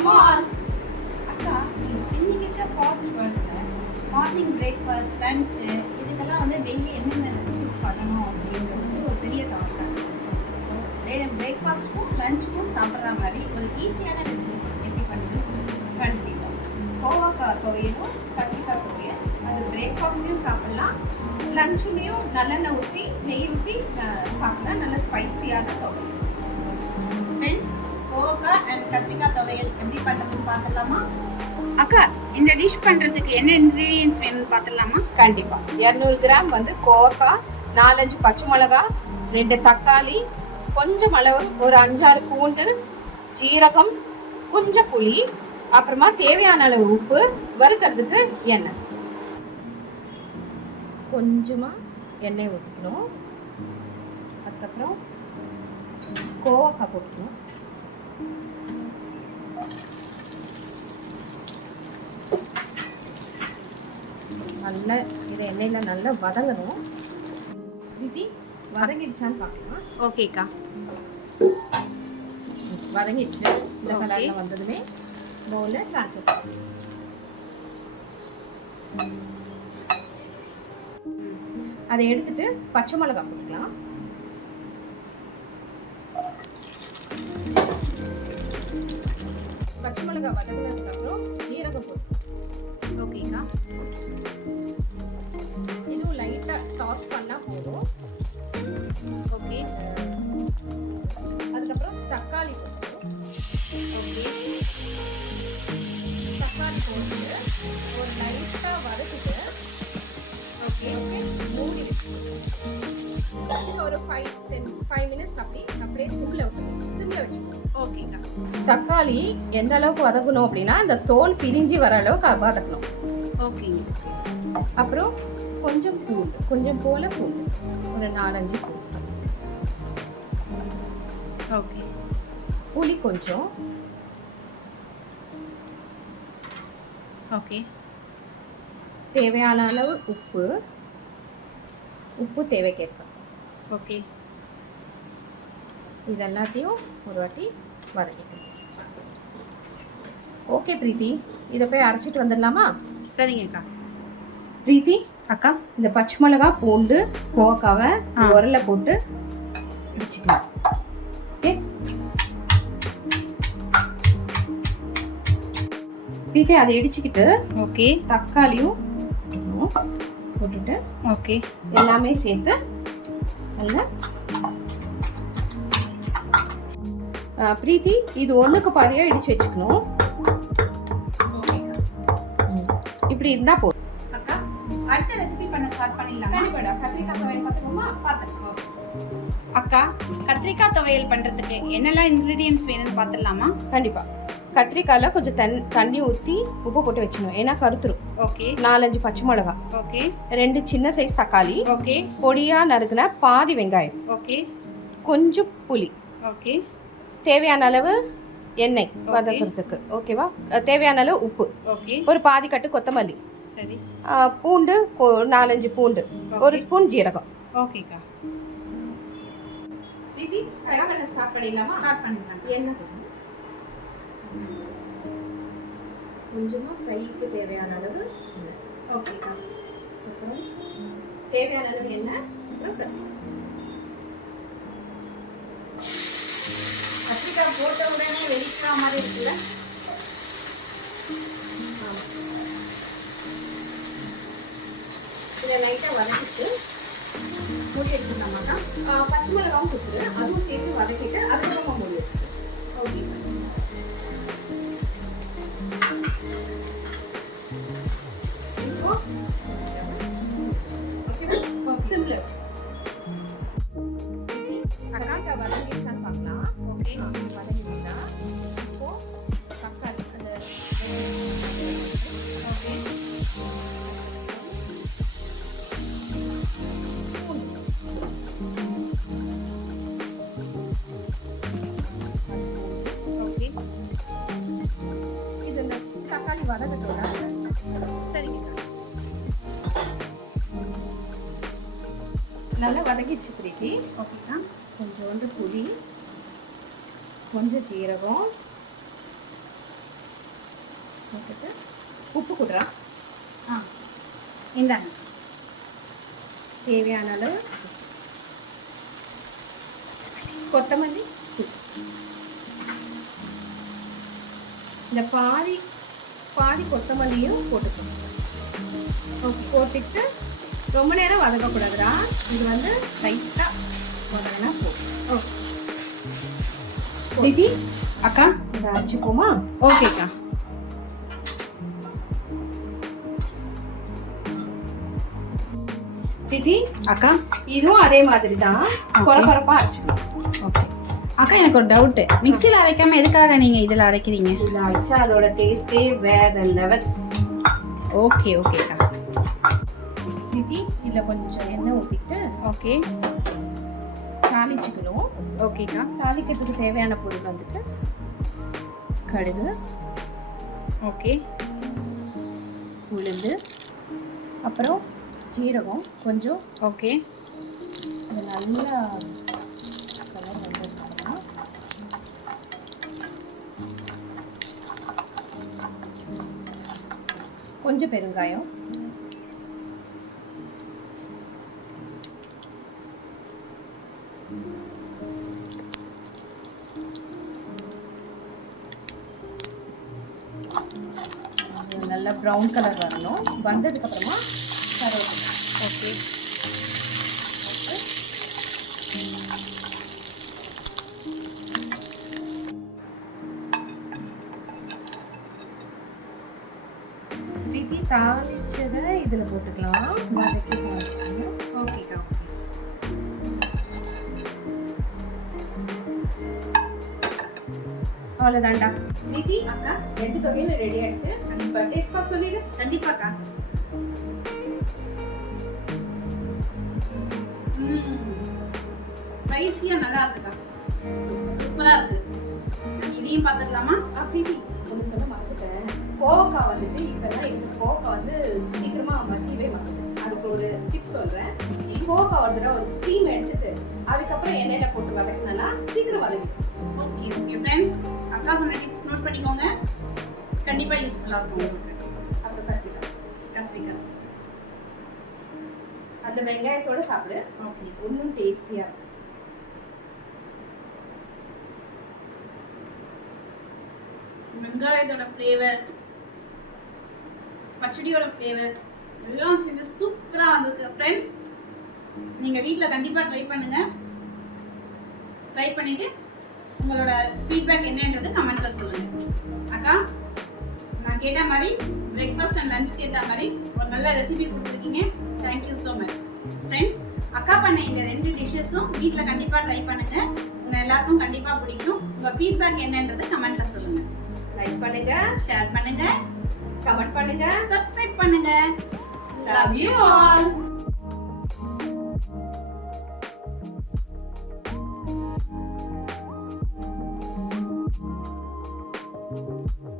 Come on அக்கா. இன்னைக்கு இருக்க ஃபாஸ்ட் வேர்ல்டில் மார்னிங் பிரேக்ஃபாஸ்ட் லஞ்சு இதுக்கெல்லாம் வந்து டெய்லி என்னென்ன ரெசிபிஸ் பண்ணணும் அப்படின்றது வந்து ஒரு பெரிய டாஸ்காக இருக்குது. ஸோ பிரேக்ஃபாஸ்ட்டுக்கும் லஞ்சுக்கும் சாப்பிட்ற மாதிரி ஒரு ஈஸியான ரெசிபி எப்படி பண்ணுறதுன்னு சொல்லுங்கள். கண்டிப்பாக கோவக்காய் துவையலும் கத்திரிக்காய் துவையல் அது பிரேக்ஃபாஸ்ட்லேயும் சாப்பிட்லாம், லஞ்சுலேயும் நல்லெண்ணெய் ஊற்றி நெய் ஊற்றி சாப்பிட்லாம். நல்ல ஸ்பைசியான துவையல். ஃப்ரெண்ட்ஸ், கோவக்காய் அண்ட் கத்திரிக்காய் துவையல் எப்படி பண்ணுறதுன்னு பார்த்துடலாமா? அக்கா, இந்த டிஷ் பண்ணுறதுக்கு என்ன இன்க்ரீடியன்ஸ் வேணும்னு பார்த்துடலாமா? கண்டிப்பாக 200 கிராம் வந்து கோவக்காய், 4-5 பச்சை மிளகா, 2 தக்காளி, கொஞ்சம் அளவு ஒரு 5-6 பூண்டு, ஜீரகம், கொஞ்சம் புளி, அப்புறமா தேவையான அளவு உப்பு, வறுக்கிறதுக்கு எண்ணெய். கொஞ்சமாக எண்ணெய் ஊற்றிக்கணும். அதுக்கப்புறம் கோவக்காய் போட்டுக்கணும். நல்லா இதை எண்ணெயில் நல்லா வதங்கணும். இது வதங்கிடுச்சான்னு பார்க்கலாம். ஓகேக்கா, வதங்கிடுச்சு. இந்த கலரில் வந்ததுமே பவுலில் ட்ரான்ஸ்ஃபர் பண்ணணும். அதை எடுத்துட்டு பச்சை மிளகாய் போட்டுக்கலாம். பச்சை மிளகாய் வதங்கினதுக்கப்புறம் ஜீரகம் போட்டு. ஓகேக்கா, இதுவும் லைட்டாக டாஸ் பண்ணால் போதும். ஓகே. அதுக்கப்புறம் தக்காளி போட்டுக்கணும். ஓகே, தக்காளி போட்டு ஒரு லைட்டாக வதக்கிட்டு ஓகே மூடி ஒரு 5 மினிட்ஸ் அப்படியே சிம்மில் வச்சுக்கணும். ஓகேக்கா. தக்காளி எந்த அளவுக்கு வதக்கணும் அப்படின்னா இந்த தோல் பிரிஞ்சு வர அளவுக்கு வதக்கணும். ஓகேங்க. அப்புறம் கொஞ்சம் போல பூண்டு, ஒரு 4-5 பூண்டு. ஓகே. புளி கொஞ்சம். ஓகே. தேவையான அளவு உப்பு தேவைக்கேற்ப. ஓகே. இது எல்லாத்தையும் ஒரு வாட்டி வதக்கிக்கணும். ஓகே பிரீத்தி, இதை போய் அரைச்சிட்டு வந்துடலாமா? சரிங்கக்கா. பிரீத்தி அக்கா, இந்த பச்சை மிளகா, பூண்டு, கோவக்காவை உரல்ல போட்டு இடிச்சுக்கலாம். ஓகே பிரீத்தி, அதை இடிச்சுக்கிட்டு ஓகே தக்காளியும் போட்டுட்டு ஓகே எல்லாமே சேர்த்து நல்லா பிரீத்தி இது ஒன்றுக்கு பாதியாக இடிச்சு வச்சுக்கணும். இப்படி இருந்தா போதும். அக்கா, அடுத்த ரெசிபி பண்ண ஸ்டார்ட் பண்ணிடலாமா? கண்டிப்பாடா. கத்திரிக்காய் துவையல் பார்த்துக்கோமா? பார்த்துக்கலாம். அக்கா, கத்திரிக்காய் துவையல் பண்ணுறதுக்கு என்னெல்லாம் இன்க்ரீடியன்ஸ் வேணும்னு பார்த்துடலாமா? கண்டிப்பா. கத்திரிக்காயில் கொஞ்சம் தண்ணி ஊற்றி உப்பு போட்டு வச்சுக்கணும், ஏன்னா கருத்துரும். ஓகே. 4-5 பச்சை மிளகா. ஓகே. 2 சின்ன சைஸ் தக்காளி. ஓகே. பொடியாக நறுக்குன பாதி வெங்காயம். ஓகே. கொஞ்சம் புளி. ஓகே. தேவையான அளவு எண்ணெய் வதக்கிறதுக்கு. ஓகேவா? தேவையான அளவு உப்பு. ஓகே. ஒரு பாதி கட்டு கொத்தமல்லி. சரி. பூண்டு 4-5 பூண்டு. ஒரு ஸ்பூன் ஜீரகம். ஓகேக்கா. இது ஸ்டார்ட் பண்ணிடலாமா? ஸ்டார்ட் பண்ணிடலாம். எண்ணெய் கொஞ்சமாக ஃப்ரைக்கு தேவையான அளவு. ஓகேக்கா. அப்புறம் தேவையான அளவு எண்ணெய். அப்புறம் கத்திரிக்காய் போட்ட உடனே வெடிக்கிற மாதிரி இருக்குல்ல? இதை லைட்டாக வதக்கிட்டு மூடி வச்சுக்கலாமாக்கா? பச்சை மிளகாவும் கொடுத்துரு, அதுவும் சேர்த்து வதக்கிட்டு அதுக்கப்புறமா மூடி வச்சுரு. ஓகே. சிம்ல தக்காளி வதங்கிடுச்சான்னு பார்க்கலாம். ஓகே. வதங்கிடுச்சா? இப்போ தக்காளி அந்த ஓகே. ஓகே. இது இந்த தக்காளி வதங்கட்டோட. சரிங்கக்கா. நல்லா வதங்கிடுச்சு பிரீத்தி. ஓகேக்கா. கொஞ்சோண்டு புளி, கொஞ்சம் ஜீரகம், போட்டுட்டு உப்பு கொடுறேன். ஆ இந்தாங்க. தேவையான அளவு கொத்தமல்லி. இந்த பாதி கொத்தமல்லியும் போட்டுக்கணும். போட்டுட்டு ரொம்ப நேரம் வதக்கக்கூடாதுடா. இது வந்து லைட்டாக வதங்கினா போதும். தீதி அக்கா இதை அரைச்சிப்போமா? ஓகேக்கா. திதி அக்கா இதுவும் அதே மாதிரி தான் கொரகொரப்பா அரைச்சிக்கணும். ஓகே அக்கா, எனக்கு ஒரு டவுட்டு. மிக்சியில் அரைக்காம எதுக்காக நீங்கள் இதில் அரைக்கிறீங்க? இதில் அரைச்சா அதோட டேஸ்ட்டே வேற லெவல். ஓகே ஓகேக்கா. திதி இதில் கொஞ்சம் எண்ணெய் ஊற்றிக்கிட்டு ஓகே தாளிச்சுக்கணும். ஓகேக்கா. தாளிக்கிறதுக்கு தேவையான பொருள் வந்துட்டு கடுகு, ஓகே உளுந்து, அப்புறம் ஜீரகம் கொஞ்சம். ஓகே அது நல்லா கலர் வந்ததுக்கப்புறமா கொஞ்சம் பெருங்காயம், நல்லா ப்ரௌன் கலர் வரணும். வந்ததுக்கப்புறமா கருவேப்பிலை. ஓகே திதி தாளிச்சதை இதில் போட்டுக்கலாம். வதக்கி தாளிச்சது. ஓகேக்கா. அவ்வளோதான்டா. திதி அக்கா 2 தொகையில் ரெடி ஆயிடுச்சு. இப்போ டேஸ்ட் பார்த்து சொல்லிடு. கண்டிப்பாக்கா. ஸ்பைசியாக நல்லா இருக்குக்கா. சூப்பராக இருக்கு. இதையும் பார்த்துக்கலாமா? அப்படி ஒன்று சொல்ல மறந்துட்டேன். கோவக்காய் வந்துட்டு இப்போதான் இந்த கோவக்காய் வந்து சீக்கிரமாக மசியவே மாட்டேங்குது. அதுக்கு ஒரு டிப் சொல்கிறேன். கோவக்காய் ஒரு தடவை ஒரு ஸ்டீம் எடுத்துட்டு அதுக்கப்புறம் எண்ணெயில் போட்டு வதக்கினா சீக்கிரம் வதக்கிடும். ஓகே ஓகே ஃப்ரெண்ட்ஸ், அக்கா சொன்ன டிப்ஸ் நோட் பண்ணிக்கோங்க. கண்டிப்பாக யூஸ்ஃபுல்லாக இருக்கும் உங்களுக்கு. அப்புறம் கத்திரிக்காய் அந்த வெங்காயத்தோட சாப்பிடு. ஓகே இன்னும் டேஸ்டியாக இருக்கும். வெங்காயத்தோட ஃப்ளேவர், பச்சடியோட ஃப்ளேவர் எல்லாம் சேர்ந்து சூப்பராக வந்திருக்கு ஃப்ரெண்ட்ஸ். நீங்கள் வீட்டில் கண்டிப்பாக ட்ரை பண்ணுங்கள். ட்ரை பண்ணிவிட்டு உங்களோட ஃபீட்பேக் என்னன்றது கமெண்ட்டில் சொல்லுங்கள். அக்கா, நான் கேட்ட மாதிரி பிரேக்ஃபாஸ்ட் அண்ட் லஞ்சுக்கு ஏற்ற மாதிரி ஒரு நல்ல ரெசிபி கொடுத்துருக்கீங்க. Thank you so much friends. அக்கா பண்ண இந்த 2 டிஷ்ஷஸும் வீட்டில் கண்டிப்பாக ட்ரை பண்ணுங்கள். உங்கள் எல்லாருக்கும் கண்டிப்பாக பிடிக்கும். உங்கள் ஃபீட்பேக் என்னன்றது கமெண்ட்டில் சொல்லுங்கள். லைக் பண்ணுங்க, ஷேர் பண்ணுங்க, கமெண்ட் பண்ணுங்க, சப்ஸ்கிரைப் பண்ணுங்க. Love you all.